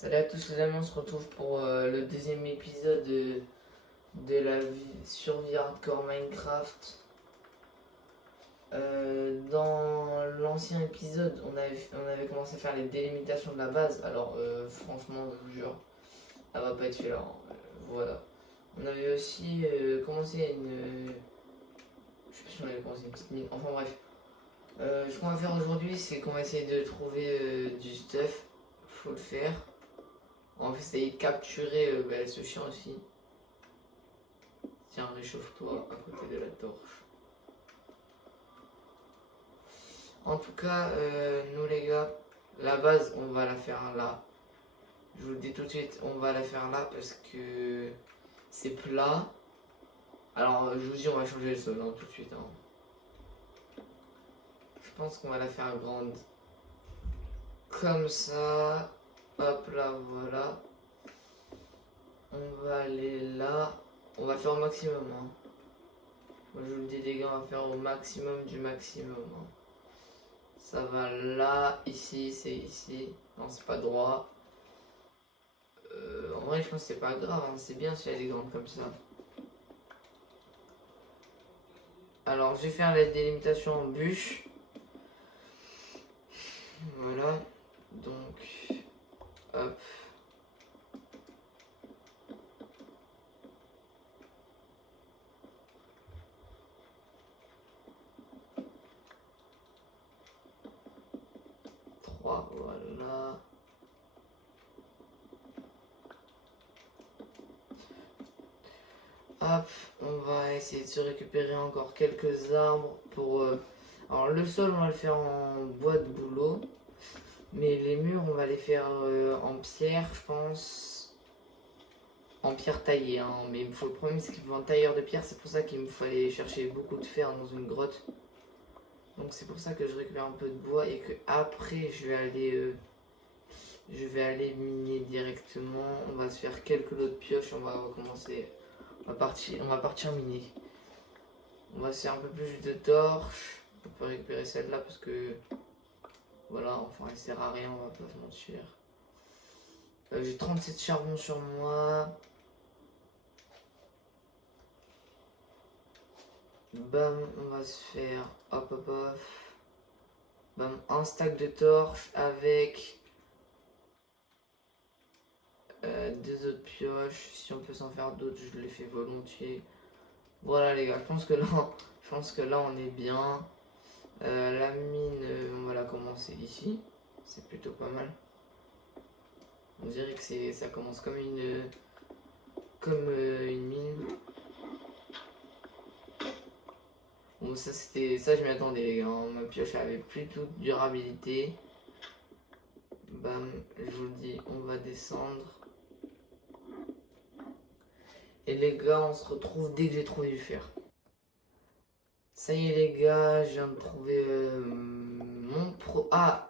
Salut à tous les amis, on se retrouve pour le deuxième épisode de la survie hardcore Minecraft. Dans l'ancien épisode, on avait commencé à faire les délimitations de la base. Alors franchement, je vous jure, ça va pas être fait là, hein. Voilà. On avait aussi commencé une... je sais plus si on avait commencé une petite mine. Enfin bref. Ce qu'on va faire aujourd'hui, c'est qu'on va essayer de trouver du stuff. Faut le faire. On va essayer de capturer ce chien aussi. Tiens, réchauffe-toi à côté de la torche. En tout cas, nous les gars, la base, on va la faire là. Je vous le dis tout de suite, on va la faire là parce que c'est plat. Alors, je vous dis, on va changer le sol tout de suite. Je pense qu'on va la faire grande. Comme ça. Hop là, voilà. On va aller là. On va faire au maximum. Moi, je vous le dis, les gars, on va faire au maximum du maximum. Ça va là, ici, c'est ici. Non, c'est pas droit. En vrai, je pense que c'est pas grave. C'est bien si elle est grande comme ça. Alors, je vais faire la délimitation en bûche. Voilà. Donc, hop. Voilà. Hop, on va essayer de se récupérer encore quelques arbres pour... Alors le sol, on va le faire en bois de bouleau. Mais les murs, on va les faire en pierre, je pense. En pierre taillée, Mais le problème, c'est qu'il me faut un tailleur de pierre. C'est pour ça qu'il me fallait chercher beaucoup de fer dans une grotte. Donc c'est pour ça que je récupère un peu de bois et que après je vais aller miner directement. On va se faire quelques lots de pioches. On va recommencer. On va partir miner. On va se faire un peu plus de torches. On peut récupérer celle-là parce que voilà, enfin elle sert à rien, on va pas se mentir. J'ai 37 charbons sur moi. Bam, on va se faire hop hop hop. Bam, un stack de torches avec deux autres pioches. Si on peut s'en faire d'autres, je les fais volontiers. Voilà les gars, je pense que là on est bien. La mine, on va la commencer ici. C'est plutôt pas mal. On dirait que ça commence comme une mine. Bon, ça je m'y attendais les gars. Ma pioche avait plutôt de durabilité. Bam, je vous le dis, on va descendre. Et les gars, on se retrouve dès que j'ai trouvé du fer. Ça y est les gars, je viens de trouver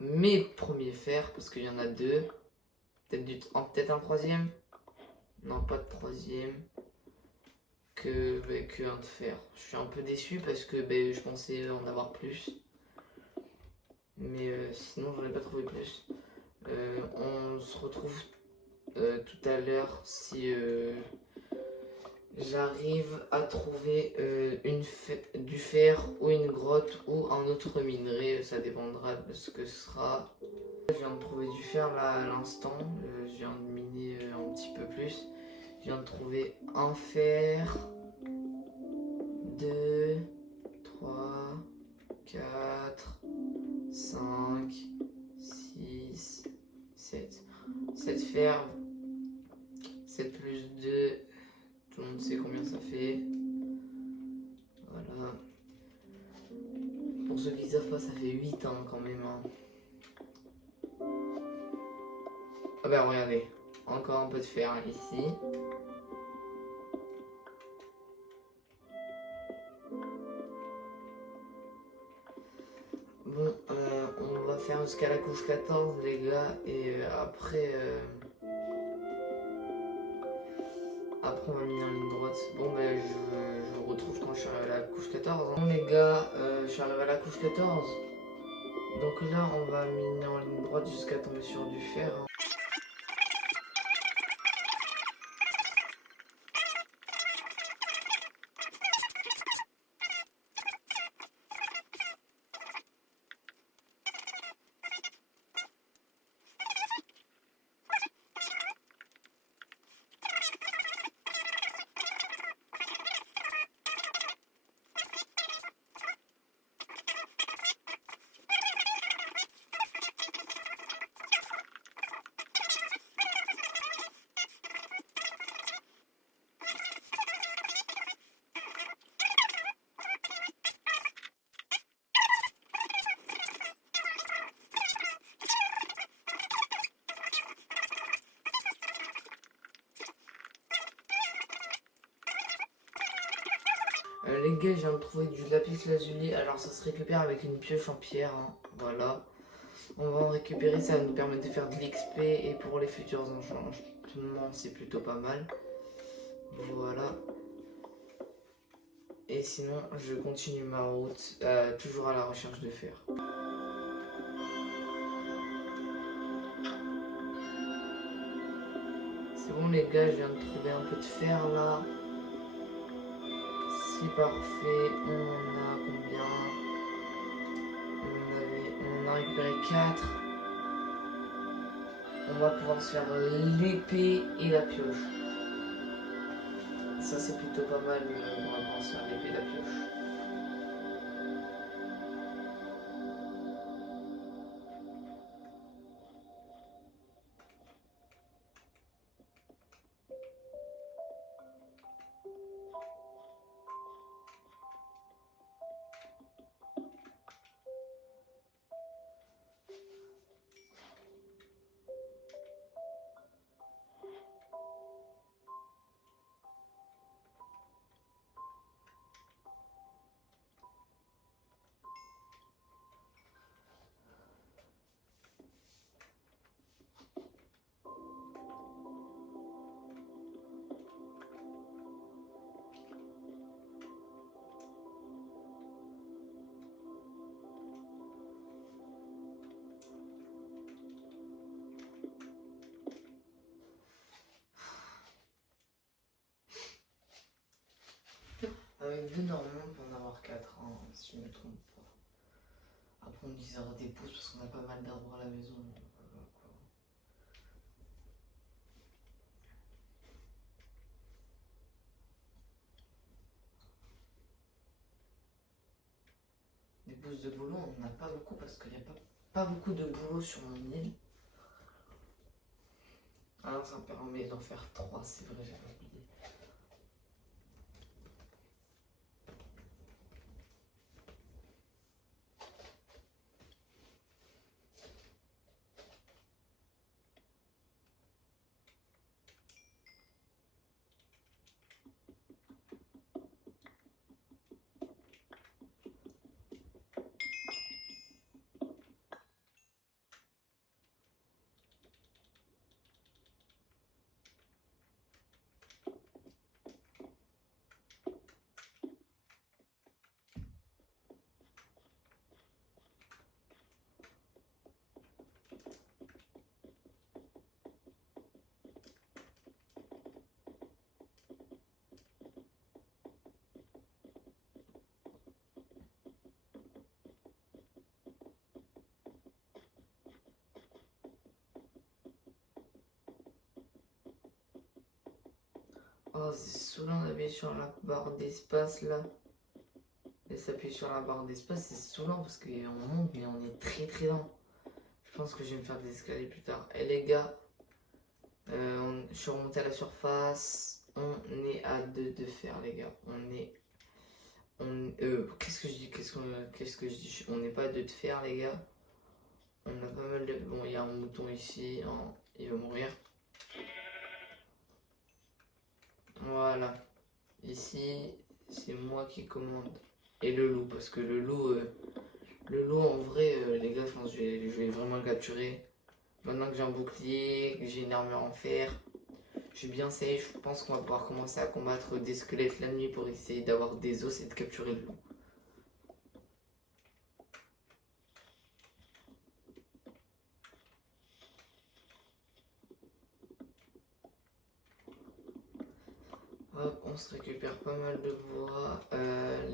mes premiers fers, parce qu'il y en a deux. Peut-être un troisième. Non, pas de troisième. Que un de fer. Je suis un peu déçu parce que je pensais en avoir plus. Mais sinon, j'en ai pas trouvé plus. On se retrouve tout à l'heure si j'arrive à trouver du fer ou une grotte ou un autre minerai. Ça dépendra de ce que ce sera. Je viens de trouver du fer là à l'instant. Je viens de miner un petit peu plus. Je viens de trouver un fer. 2, 3, 4, 5, 6, 7. 7 fer. 7 plus 2. Tout le monde sait combien ça fait. Voilà. Pour ceux qui ne savent pas, ça fait 8 quand même. Ah ben regardez. Encore un peu de fer ici. Bon, on va faire jusqu'à la couche 14 les gars et après on va miner en ligne droite. Bon je vous retrouve quand je suis arrivé à la couche 14. Bon les gars, je suis arrivé à la couche 14. Donc là on va miner en ligne droite jusqu'à tomber sur du fer. Les gars, je viens de trouver du lapis lazuli. Alors ça se récupère avec une pioche en pierre, hein. Voilà. On va en récupérer, ça va nous permettre de faire de l'XP et pour les futurs enchantements, c'est plutôt pas mal. Voilà. Et sinon, je continue ma route, toujours à la recherche de fer. C'est bon les gars, je viens de trouver un peu de fer là. C'est parfait. On a combien? On a récupéré 4. On va pouvoir se faire l'épée et la pioche. Ça c'est plutôt pas mal, on va pouvoir se faire l'épée et la pioche. Avec 2 normalement on peut en avoir 4, hein, si je ne me trompe pas. Après on utilisera des pouces parce qu'on a pas mal d'arbres à la maison. Voilà, quoi. Des pouces de boulot, on n'en a pas beaucoup parce qu'il n'y a pas beaucoup de boulot sur mon île. Alors ça me permet d'en faire 3, c'est vrai, j'avais oublié. Oh, c'est saoulant d'appuyer sur la barre d'espace là. Et s'appuyer sur la barre d'espace, c'est saoulant parce qu'on monte, mais on est très très lent. Je pense que je vais me faire des escaliers plus tard. Et les gars, je suis remonté à la surface. On est à 2 de fer, les gars. Qu'est-ce que je dis? Qu'est-ce que je dis? On n'est pas à 2 de fer, les gars. On a pas mal de. Bon, il y a un mouton ici. Oh, il va mourir. Voilà. Ici, c'est moi qui commande. Et le loup, parce que le loup en vrai, les gars, je pense que je vais vraiment le capturer. Maintenant que j'ai un bouclier, que j'ai une armure en fer, je suis bien safe. Je pense qu'on va pouvoir commencer à combattre des squelettes la nuit pour essayer d'avoir des os et de capturer le loup. Hop, on se récupère pas mal de bois.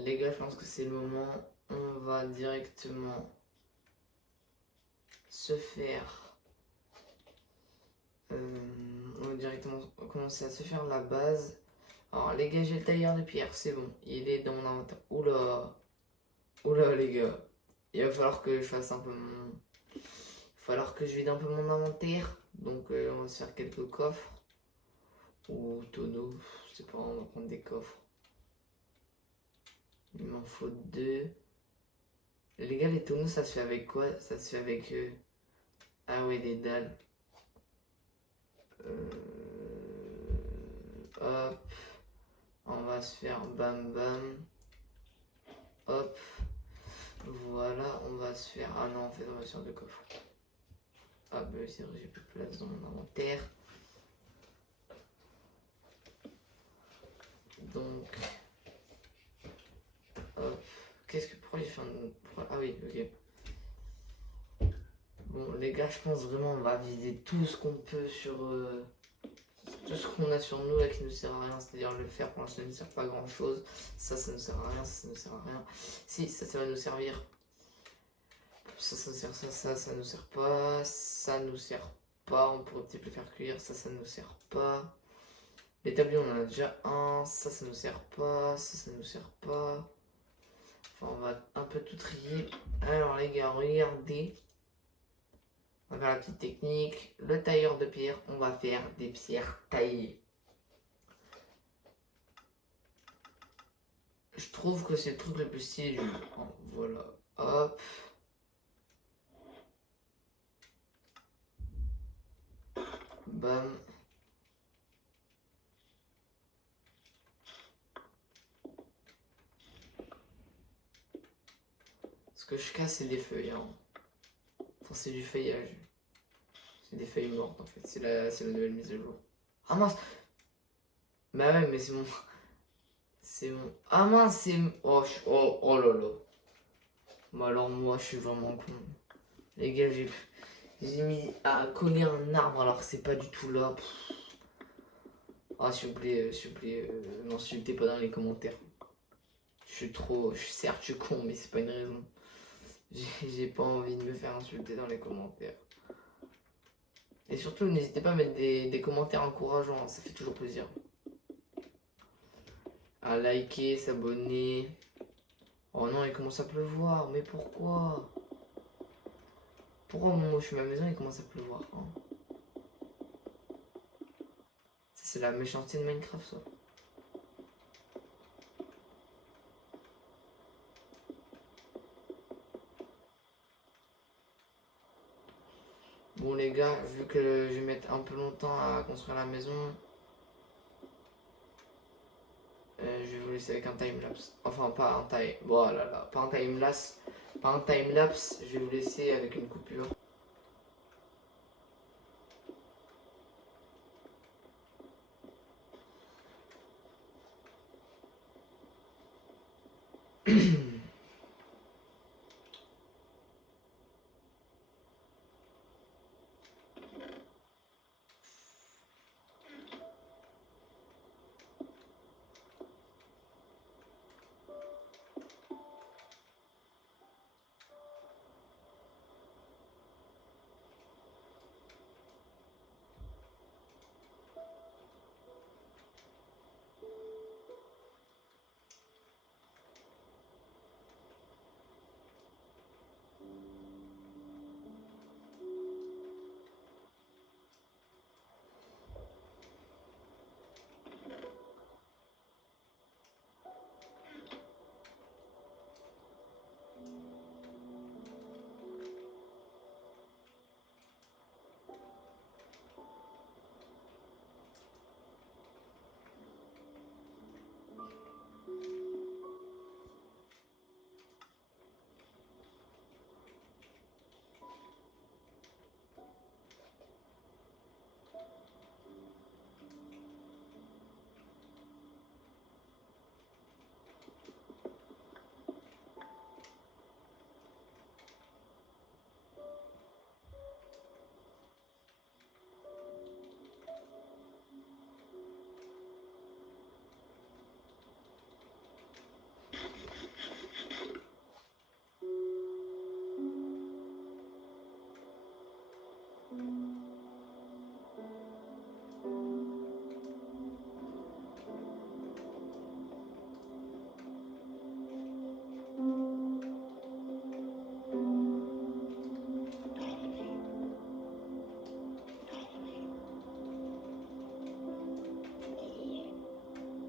Les gars, je pense que c'est le moment. On va directement se faire. On va directement commencer à se faire la base. Alors les gars, j'ai le tailleur de pierre, c'est bon. Il est dans mon inventaire. Oula. Oula les gars. Il va falloir que je fasse un peu mon. Il va falloir que je vide un peu mon inventaire. Donc on va se faire quelques coffres. Ou tonneaux. Je sais pas, on va prendre des coffres. Il m'en faut 2. Les gars, les tonneaux, ça se fait avec quoi? Ça se fait avec. Ah ouais, des dalles. Hop. On va se faire bam bam. hop. Voilà, on va se faire... Ah non, en fait, on va se faire deux coffres. Ah bah c'est vrai, j'ai plus de place dans mon inventaire. Donc... Hop. Qu'est-ce que... Pourquoi j'ai fait un... Ah oui, ok. Bon, les gars, je pense vraiment on va viser tout ce qu'on peut sur... tout ce qu'on a sur nous là qui ne sert à rien, c'est-à-dire le fer pour l'instant ne sert pas à grand chose, ça ne sert à rien, ça ne sert à rien. Si, ça va nous servir. Ça sert, ça nous sert pas, ça nous sert pas, on pourrait peut-être le faire cuire, ça nous sert pas. L'établi on en a déjà un, ça nous sert pas, ça nous sert pas. Enfin on va un peu tout trier. Alors les gars, regardez. On va faire la petite technique. Le tailleur de pierre, on va faire des pierres taillées. Je trouve que c'est le truc le plus stylé du monde. Voilà, hop. Bam. Ce que je casse, c'est des feuilles. Hein. Enfin, c'est du feuillage. C'est des feuilles mortes en fait. C'est la nouvelle mise à jour. Ah mince. Bah ouais, mais c'est mon... C'est mon... Ah mince, c'est... Oh là là. Bah alors moi, je suis vraiment con. Les gars, j'ai mis à coller un arbre alors que c'est pas du tout là. Ah, s'il vous plaît, m'insultez pas dans les commentaires. Certes, je suis con, mais c'est pas une raison. J'ai pas envie de me faire insulter dans les commentaires. Et surtout, n'hésitez pas à mettre des commentaires encourageants, ça fait toujours plaisir. À liker, s'abonner. Oh non, il commence à pleuvoir, mais pourquoi? Pourquoi au moment où je suis à ma maison, il commence à pleuvoir hein? Ça, c'est la méchanceté de Minecraft, ça. Bon les gars, vu que je vais mettre un peu longtemps à construire la maison, je vais vous laisser avec un timelapse. Enfin pas un time. Voilà là, pas un timelapse. Pas un timelapse, je vais vous laisser avec une coupure.